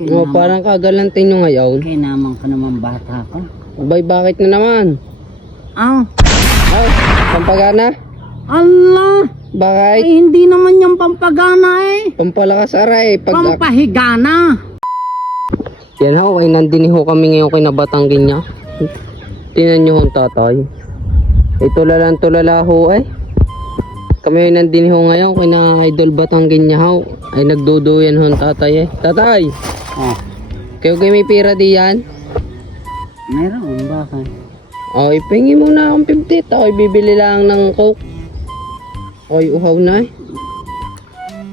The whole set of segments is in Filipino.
Oh, parang kagalantin nyo ngayon. Kaya naman ka naman bata ka. Abay, bakit na naman? Ah, Oh, pampagana? Allah! Ay, Bakit? hindi naman yung pampagana eh. Pampalakas aray. Pag Pampahigana. Yan ho, ay nandini ho kami ngayon kay Nabatanggin niya. Tinan nyo hong tatay. Ay tulalang tulala ho ay. Kami ay nandini ho ngayon kay na Idol Batanggin niya ho. Ay nagduduyan hong tatay eh. Tatay, Oh, kayo kayo may pira di yan? meron. Bakit? O, ipingi muna akong 50. Ako bibili lang ng coke. Oy, uhaw na eh.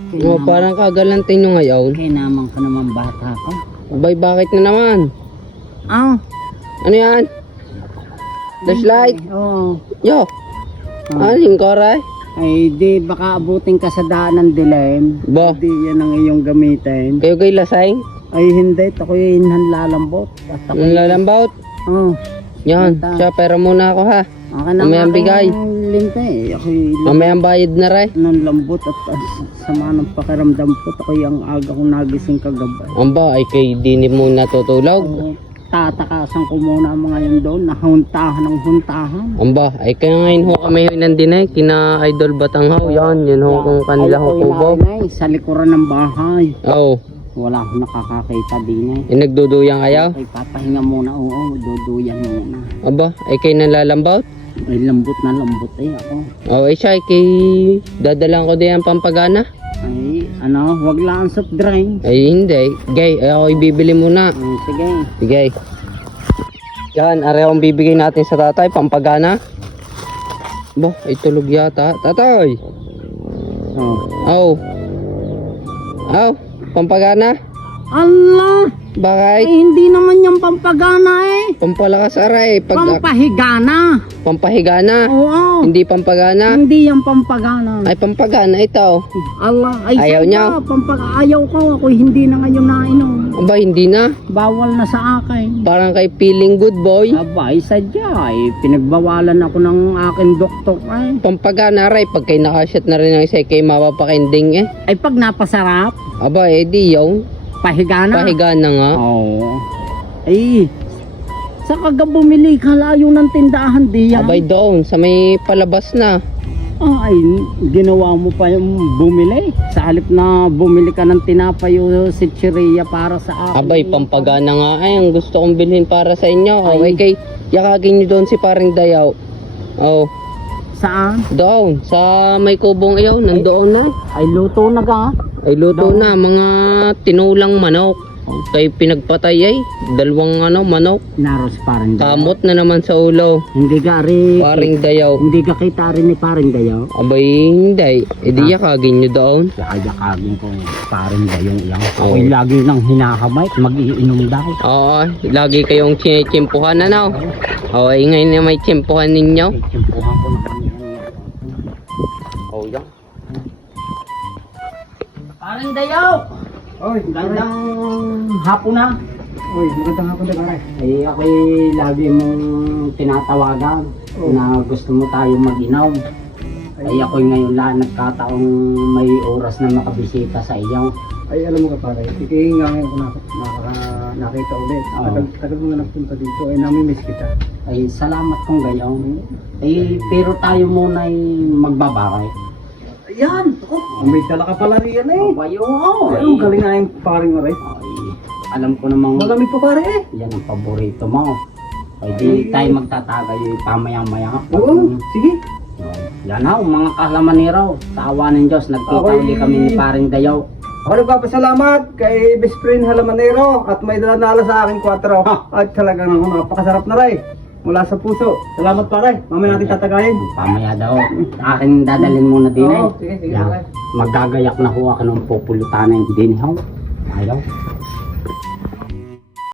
Kaya O, naman, parang kagalantin nyo ngayon. kaya naman ka naman bata ka. Abay, bakit na naman? Ah, Ano yan? Flashlight? Oo. Yo, Ah. ano yung? Ay, di baka abutin ka sa daan ng dilim. Ba, Di yan ang iyong gamitin. kayo kay lasing? Ay, hindi. Ako yung lalambot. At ako Ang lalambaut? Oh, Yan, Basta. siya, pera muna ako ha. akin na Mamayang bigay. linta eh. Ako yung Mamayang bayad na rin. ng lambot at ang sama ng pakiramdam ko. Ako yung aga kong nagising kagabi. Ang ba, ay kay di ni muna tutulog. So, tatakasan ko muna ang mga yun doon. Nahuntahan ng huntahan. Ang ba, ay kaya ngayon ho kami nandinay, kina Idol Batanghaw. Yan, yun ho kung kanila ho nainay sa likuran ng bahay. Oo, Wala akong nakakakita din eh. yung nagduduyan kayo. Ay, papahinga muna. Oo, duduyan muna. Aba, ay kay nalalambot. Ay, lambot na lambot eh ako. Oo, ay siya, ay kay dadalang ko din ang pampagana. Ay, ano, wag lang soft drink. Ay hindi, gay, ay ako ibibili muna. Ay, sige. Sige. Yan, are ang bibigay natin sa tatay, pampagana. Bo, ay tulog yata. Tatay! Oh. Aw. Aw, pampagana? Allah! Ay, Bakit? hindi naman yung pampagana eh. Pampalakas aray. Pag Pampahigana. pampahigana. Oo. Hindi pampagana. Hindi yung pampagana. Ay, pampagana ito. Allah, ay Ayaw niya. Pampag ayaw ko, ako hindi na ngayon nainom. Aba, hindi na. Bawal na sa akin. Parang kay feeling good boy. Aba, ay sadya ay pinagbawalan ako ng aking doktor ay. Pampagana aray. Pag kayo nakashot na rin ng isa, kay mapapakinding eh. Ay pag napasarap, Aba, eh di yung pahigana. pahigana nga. Oo. Ay, sa kaga bumili ka layo ng tindahan diyan. Abay doon, sa may palabas na. Ay, ginawa mo pa yung bumili. Sa halip na bumili ka ng tinapay o sitsiriya para sa akin. Abay, pampagana nga ay ang gusto kong bilhin para sa inyo. Ay. Okay, kay yakagin nyo doon si paring Dayaw. Oh, Saan? doon. Sa may kubong iyaw, nandoon na. Ay, luto na ka. Ay, luto na. Mga tinulang manok. Kay pinagpatay ay, dalawang ano, manok. Naros parang dayaw. Kamot na naman sa ulo. Hindi ka rin. Paring Dayaw. Hindi ka kita rin ni paring dayaw. Abay, hindi. E di yakagin nyo doon. Kaya-kagin ko paring iyang. Oo. Ako'y lagi nang hinakamay. Mag-iinom daw. Oo, lagi kayong chinichimpuhan ano. Oo, ay ngayon na may chimpuhan ninyo. Ay, tiyempuhan ko naman yan. Oh, yan. Paring dayaw! Oy, Gandang hapon na. Oy, magandang hapon din, pare. Ay, ako'y lagi mong tinatawagan Oh. na gusto mo tayo mag-inom. Ay, ako'y ngayon lang nagkataong may oras na makabisita sa iyo. Ay, alam mo ka, pare. Ikihinga ngayon ko nak nakaka nakita ulit. Oo. Tagal, tagal mo nga nagpunta dito. Ay, namimiss kita. Ay, salamat kong gayon. Ay, pero tayo muna ay magbabakay. Ayan! Ako, may dala ka pala riyan eh. Abayo, oh, Ay, ang galing nga yung paring mo, Ay, alam ko namang Malamig pa, pare eh. yan ang paborito mo. Ay, di tayo magtatagay yung pamayang-maya. Oo, sige. Yan ha, mga kalamaniraw. Sa awa ng Diyos, nagkita uli kami ni paring Dayaw. Ako nagpapasalamat kay best friend Halamanero at may dala sa aking 4. At talagang napakasarap na rin. Mula sa puso. Salamat pare. Mamaya natin tatagayin. Pamaya daw. Akin dadalhin muna din eh. Oo, sige, sige, Yan. pare. Magagayak na ho ako ng pupulutan ng din ho. Ayaw.